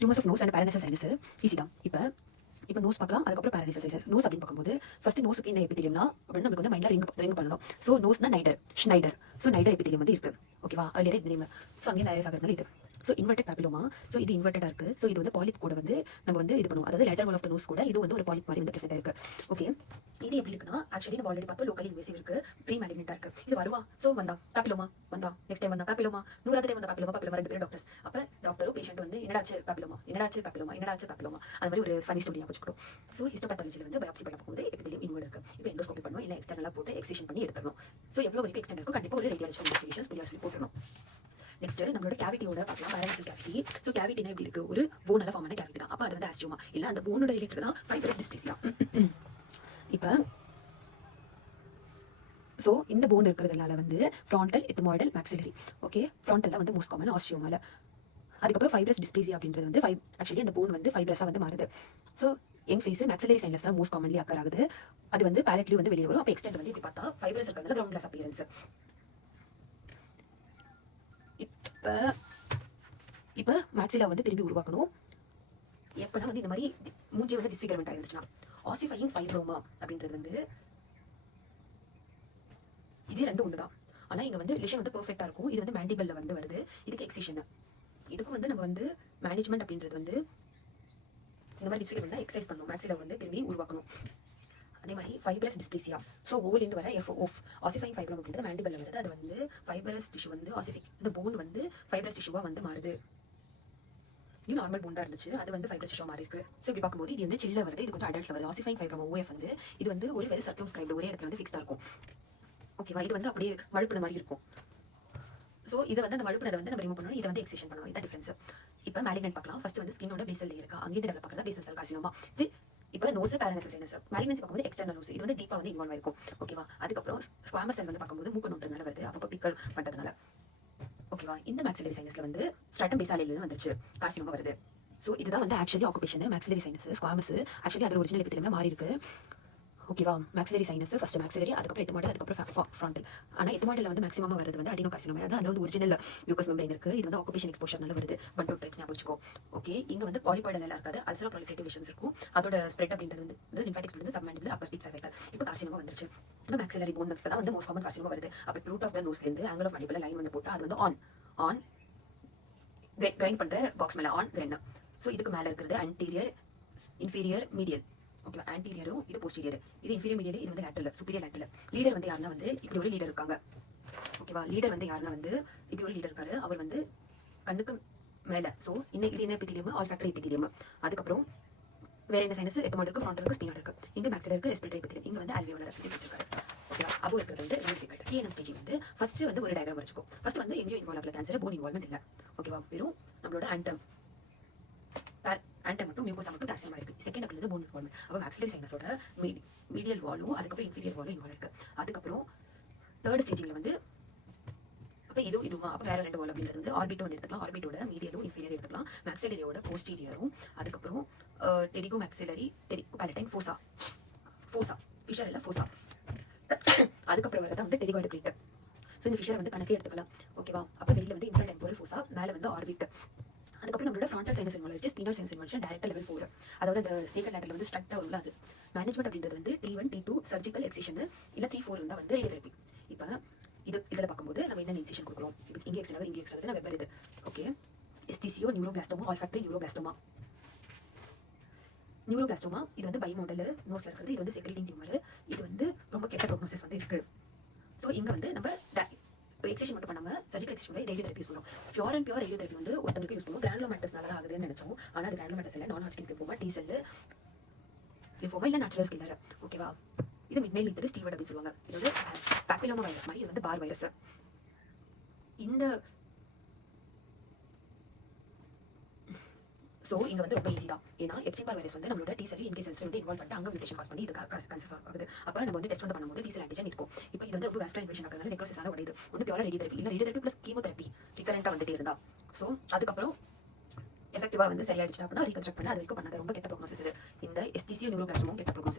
Tumours of nose and paranasal sinus easy தான். இப்போ nose பார்க்கலாம், அதுக்கப்புறம் பேரனசல் சைனஸ். நோஸ் அப்படின்னு பார்க்கும்போது ஃபர்ஸ்ட் நோஸுக்கு என்ன எபித்திலியம்னா அப்படின்னு நமக்கு வந்து மைண்டில் ரிங் பண்ணணும். ஸோ நோஸ்னா ஷ்னைடர். ஸோ நைடர் எபித்திலியம் வந்து இருக்கு. ஓகேவா, அதில் இந்த நேம். ஸோ அங்கே நிறைய சாகிறதுனால இது. So inverted papilloma. ஸோ இது இன்வெர்டடாக இருக்குது. ஸோ இது வந்து பாலிப் கூட வந்து நம்ம வந்து இது பண்ணுவோம். அதாவது lateral wall of the nose கூட இது வந்து ஒரு பாலிப் மாதிரி வந்து ப்ரெசென்ட் இருக்கு. ஓகே, இது எப்படி இருக்குன்னா ஆக்சுவலி நம்ம ஆல்ரெடி பார்த்தோம் லோக்கல் இன்வேசிவ் இருக்கு, ப்ரீ மேலிக்னென்ட்டாக இருக்கு. இது வருவா. ஸோ வந்தா பேப்பிலோமா வந்தா, நெக்ஸ்ட் டைம் வந்தா பேப்பிலோமா, 100வது டைம் வந்தா பேப்பிலோமா 2 பேரும் டாக்டர்ஸ். அப்போ டாக்டரும் பேஷண்ட் வந்து என்னடாச்சு பேப்பிலோமா அந்த மாதிரி ஒரு ஃபனி ஸ்டோரியாக வச்சுக்கிட்டோம். ஸோ ஹிஸ்டோபேத்தாலஜியில் வந்து பயாப்சி பண்ண போகும்போது எபித்திலியம் இன்வெர்ட் இருக்கு. இப்போ எண்டோஸ்கோபி பண்ணணும், இல்லை எக்ஸ்டர்னலாக போட்டு எக்ஸிஷன் பண்ணி எடுத்துடணும். ஸோ எவ்வளோ வரைக்கும் எக்ஸ்டெண்ட் இருக்கும் கண்டிப்பாக ஒரு ரேடியாலஜி இன்வெஸ்டிகேஷன்ஸ் சொல்லி போட்டுருணும். நெக்ஸ்ட் நம்மளோட கேவிட்டியோட பார்க்கலாம், பேரன்சல் கேவிட்டி. ஸோ கேவிட்டினா எப்படி இருக்கு, ஒரு போனால ஃபார்ம் ஆன கேவிட்டி தான். அப்போ அது வந்து ஆஸ்டியோமா இல்லை அந்த போனோட ரிலேட்டட் தான் ஃபைப்ரஸ் டிஸ்பிளேசியா. இப்போ ஸோ இந்த போன் இருக்கிறதுனால வந்து frontal, ethmoidal, maxillary. Okay, frontal தான் வந்து மோஸ்ட் காமன் ஆஸ்டியோமால. அதுக்கப்புறம் ஃபைப்ரஸ் டிஸ்பிளேசியா அப்படின்றது வந்து ஆக்சுவலி அந்த போன் வந்து ஃபைப்ரஸாக வந்து மாறுது. So young face maxillary sinus தான் மோஸ்ட் காமன்லி அக்கர் ஆகுது. அது வந்து பேலட்லி வந்து வெளியே வரும். அப்போ எக்ஸ்டெண்ட் வந்து இப்படி பார்த்தா ஃபைப்ரஸ் இருக்கிறதுனால கிரவுண்ட் கிளாஸ் அப்பியரன்ஸ். இப்போ மேக்ஸிலா வந்து திரும்பி உருவாக்கணும். எப்போனா வந்து இந்த மாதிரி மூஞ்சி வந்து டிஸ்ஃபிகர்மெண்ட் ஆயிருந்துச்சுன்னா ஆசிஃபையிங் ஃபைப்ரோமா அப்படின்றது வந்து இதே ரெண்டும் ஒன்று தான். ஆனால் இங்கே வந்து லிஷன் வந்து பெர்ஃபெக்டாக இருக்கும். இது வந்து மேண்டிபிளில் வந்து வருது. இதுக்கு எக்ஸிஷன். இதுக்கும் வந்து நம்ம வந்து மேனேஜ்மெண்ட் அப்படின்றது வந்து இந்த மாதிரி டிஸ்ஃபிகர்மெண்ட்டாக எக்ஸசைஸ் பண்ணணும். மேக்ஸிலா வந்து திரும்பி உருவாக்கணும். அதே மாதிரி ஃபைப்ரஸ் டிஸ்பிளேசியா. ஸோ ஓலேருந்து வர எஃப் ஆசிஃபைங் ஃபைப்ரோம் அப்படின்றது மேண்டிபிளில் வருது. அது வந்து ஃபைபரஸ் டிஷ்யூ வந்து ஆசிஃபிக் இந்த போன் வந்து ஃபைப்ரஸ் டிஷ்யூவாக வந்து மாறுது. இது நார்மல் போண்டா இருந்துச்சு, அது வந்து ஃபைப்ரஸ் டிஷ்யூ மாறி இருக்கு. ஸோ இப்படி பார்க்கும்போது இது வந்து சில்ல வருது, இது கொஞ்சம் அடல்ட்ல வருது. ஆசிஃபைங் ஃபைப்ரோம் ஓஎஃப் வந்து இது வந்து ஒரு வெரி சர்க்கம்ஸ்கிரைப்டு ஒரே இடத்துல வந்து ஃபிக்ஸ்டாக இருக்கும். ஓகேவா, இது வந்து அப்படியே வழுப்புன மாதிரி இருக்கும். ஸோ இது வந்து அந்த வழுப்புனதை வந்து நம்ம ரிமூவ் பண்ணணும், இதை வந்து எக்ஸிஷன் பண்ணணும். இதான் டிஃபரன்ஸ். இப்போ மேலிக்னன்ட் பார்க்கலாம். ஃபர்ஸ்ட் வந்து ஸ்கின்னோட பேசல் லேயர் இருக்கா, அங்கே டெவலப் பார்க்குறது பேசல் செல் கார்சினோமா. இது இப்போ நோஸ் பேரனசல் சைனஸ். மேலிக்னன்சி பார்க்கும்போது எக்ஸ்டர்னல் நோஸ், இது வந்து டீப்பாக வந்து இன்வால்வ் ஆயிருக்கும். ஓகேவா, அதுக்கப்புறம் ஸ்குவாமஸ் செல் வந்து பார்க்கும்போது மூக்கு நோட்டுறதுனால வருது, அப்போ பிக்கல் பண்ணுறதுனால. ஓகேவா, இந்த மேக்ஸிலரி சைனஸ்ல வந்து ஸ்ட்ராட்டம் பேசாலில வந்துச்சு கார்சினோமா வருது. ஸோ இதுதான் வந்து actually occupation maxillary sinus. Squamous actually அது ஒரிஜினல் எபித்திலியம்ல மாறி இருக்கு. ஓகேவா, மேக்ஸிலரி சைனஸ் ஃபர்ஸ்ட் மேக்ஸிலரி, அதுக்கப்புறம் எத்மாய்டல், அதுக்கப்புறம் ஃப்ரான்டல். ஆனால் எத்மாய்டல் வந்து மேக்ஸிமம் வருது வந்து அடினோகார்சினோமா. அது வந்து ஒரிஜினல் மியூக்கஸ் மெம்பரேன் இருக்கு. இது வந்து ஆக்குபேஷன் எக்ஸ்போஷர்னால வருது. பட் டைப்ஸ் ஞாபகம் வச்சுக்கோ. ஓகே, இங்க வந்து பாலிபாய்டல் எல்லாம் இருக்காது, அல்சரோ ப்ராலிஃபரேட்டிவ் லெஷன்ஸ் இருக்கும். அதோட ஸ்ப்ரெட் அப்படின்றது வந்து லிம்ஃபாட்டிக்ஸ் வந்து சப்மாண்டிபிள் அப்பர் டீப் சர்வைக்கல். இப்போ கார்சினோமா வந்துருச்சு. இப்போ மேக்ஸிலரி போன் தான் வந்து மோஸ்ட் காமன் கார்சினோமா வருது. அப்போ ரூட் ஆஃப் த நோஸ்லேருந்து ஆங்கிள் ஆஃப் மண்டிபிள் லைன் வந்து போட்டு அது வந்து ஆன் கிரைண்ட் பண்ற பாக்ஸ் மேல ஆன் கிரைண்ட். ஸோ இதுக்கு மேல இருக்கிறது அன்டீரியர், இன்ஃபீரியர், மீடியல். ஓகே, ஆன்டீரியரும் இது போஸ்டீரியர், இது இன்ஃபீரியர் மீடியல், இது வந்து லேட்டரல், சுப்பீரியர் லேட்டரல். லீடர் வந்து யாருன்னா வந்து இப்படி ஒரு லீடர் இருக்காங்க. ஓகேவா, லீடர் வந்து யாருன்னா வந்து இப்படி ஒரு லீடர் இருக்காரு, அவர் வந்து கண்ணுக்கு மேல. ஸோ இது என்ன எபித்திலியம், ஆல்ஃபாக்டரி எபித்திலியம். அதுக்கப்புறம் வேற என்ன சைனஸ், எத்மாய்டலுக்கு, ஃப்ரான்டலுக்கு, ஸ்பீனாட் இருக்கு. இங்க மேக்ஸிலருக்கு ரெஸ்பிரேட்டரி எபித்திலியம், இங்க வந்து அல்வியோலர் அப்படின்னு வச்சிருக்காரு. ஓகேவா, அப்போ இருக்கிறது வந்து டிஃபிகல்ட். டிஎன்எம் ஸ்டேஜிங் வந்து ஃபர்ஸ்ட் வந்து ஒரு டயக்ராம் வச்சுக்கோ. ஃபர்ஸ்ட் வந்து எங்கேயும் இன்வால்வ் ஆகல கேன்சர், போன் இன்வால்வ்மெண்ட் இல்லை. ஓகேவா, வெறும் நம்மளோட ஆண்ட்ரம் மட்டும் மியூகோசா மட்டும் கார்சினோமா இருக்கு. செகண்ட் அப்படின்றது போன் இன்வால்வ்மெண்ட். அப்போ மேக்ஸிலரி சைனஸோட மீடியல் வாலும் அதுக்கப்புறம் இன்ஃபீரியர் வாலும் இன்வால்வ் இருக்கு. அதுக்கப்புறம் தேர்ட் ஸ்டேஜிங்ல வந்து அப்போ இதுவா அப்போ வேற 2 வால் அப்படின்றது வந்து ஆர்பிட்டோ வந்து எடுத்துக்கலாம். ஆர்பிட்டோட மீடியலும் இன்ஃபீரியர் எடுத்துக்கலாம். மேக்ஸிலரியோட போஸ்டீரியரும், அதுக்கப்புறம் டெரிகோ மேக்ஸிலரி, டெரிகோ பேலட்டைன், ஃபோசா ஃபிஷர் இல்லை ஃபோசா. அதுக்கப்புறம் வரதான் வந்து டெரிகாய்டு பிளேட். ஸோ இந்த ஃபிஷர் வந்து கணக்கே எடுத்துக்கலாம். ஓகேவா, அப்போ வெளியில வந்து இன்ஃப்ராடெம்போரல் ஃபோசா, மேலே வந்து ஆர்பிட். அதுக்கப்புறம் நம்மளோட frontal sinus involve, sphenoid sinus involve direct level 4. அதாவது அந்த சேக்கர் லேட்டரல் வந்து ஸ்ட்ரக்டா வரும்ல அது. மேனேஜ்மெண்ட் அப்படின்றது வந்து T1 T2 சர்ஜிக்கல் எக்ஸிஷன், இல்ல 3-4 இருந்தா வந்து ரேடியோதெரபி. இப்போ இதில் பார்க்கும்போது நம்ம என்ன இன்சிஷன் கொடுக்குறோம், இப்போ இங்கே எக்ஸ்டன் இங்கே எக்ஸ்டன் நான் வெப்பர் இது. Okay, esthesioneuroblastoma, olfactory neuroblastoma. இது வந்து பைமோடல் நோஸ்ல இருக்கிறது. இது வந்து செக்ரேட்டிங் டியூமர். இது வந்து ரொம்ப கெட்ட ப்ரோக்னோசிஸ் வந்து இருக்கு. ஸோ இங்க வந்து நம்ம எக்ஸிஷன் மட்டும் பண்ணாம சர்ஜிக்கல் எக்ஸிஷன் ரேடியோதெரபி யூஸ் பண்ணுறோம். பியூர் அண்ட் பியூர் ரேடியோதெரபி வந்து ஒருத்தருக்கு யூஸ் பண்ணுவோம். கிரானுலோமேட்டஸ்னால ஆகுதுன்னு நினைச்சோம். ஆனால் அது கிரானுலோமேட்டஸ் இல்லை, நான் ஹாட்கின்ஸ் லிம்போமா, டி செல் லிம்போமா, இல்லை நேச்சுரல் ஸ்கில்லர். ஓகேவா, இது மிட்மெயில் லித்தர் ஸ்டீவர்ட் அப்படின்னு சொல்லுவாங்க. இது வந்து பாப்பிலோமா வைரஸ் மாதிரி, இது வந்து பார் வைரஸ். இந்த ஸோ இங்கே வந்து ரொம்ப ஈஸி தான். ஏன்னா எப்சின் வைரஸ் வந்து நம்மளோட டி செல் இன்கே செல்ஸ் வந்து இன்வால்வ் பண்ணிட்டு அங்கே மியூட்டேஷன் காஸ் பண்ணி இது கன்சஸ் ஆகுது. அப்போ நம்ம வந்து டெஸ்ட் வந்து பண்ணும்போது டி செல் ஆன்டிஜன் இருக்கும். இப்போ இது வந்து ரொம்ப வேஸ்டா இன்ஃபெக்ஷன் ஆகிறதுனால நெக்ரோசிஸ் ஆக உடையுது. ஒன்று பியூர் ரேடியோதெரபி, இல்லை ரேடியோதெரபி ப்ளஸ் கீமோதெரபி ரிகரண்டாக வந்துட்டே இருந்தா. ஸோ அதுக்கப்புறம் எஃபெக்டிவாக வந்து சரியாயிடுச்சு அப்படின்னா ரீகன்ஸ்ட்ரக்ட் பண்ண அது வரைக்கும் பண்ணாத ரொம்ப கெட்ட ப்ரோக்னோசிஸ் இது. இந்த எஸ்டிசியோ நியூரோபிளாஸ்டோமா கெட்ட ப்ரோக்னோசிஸ்.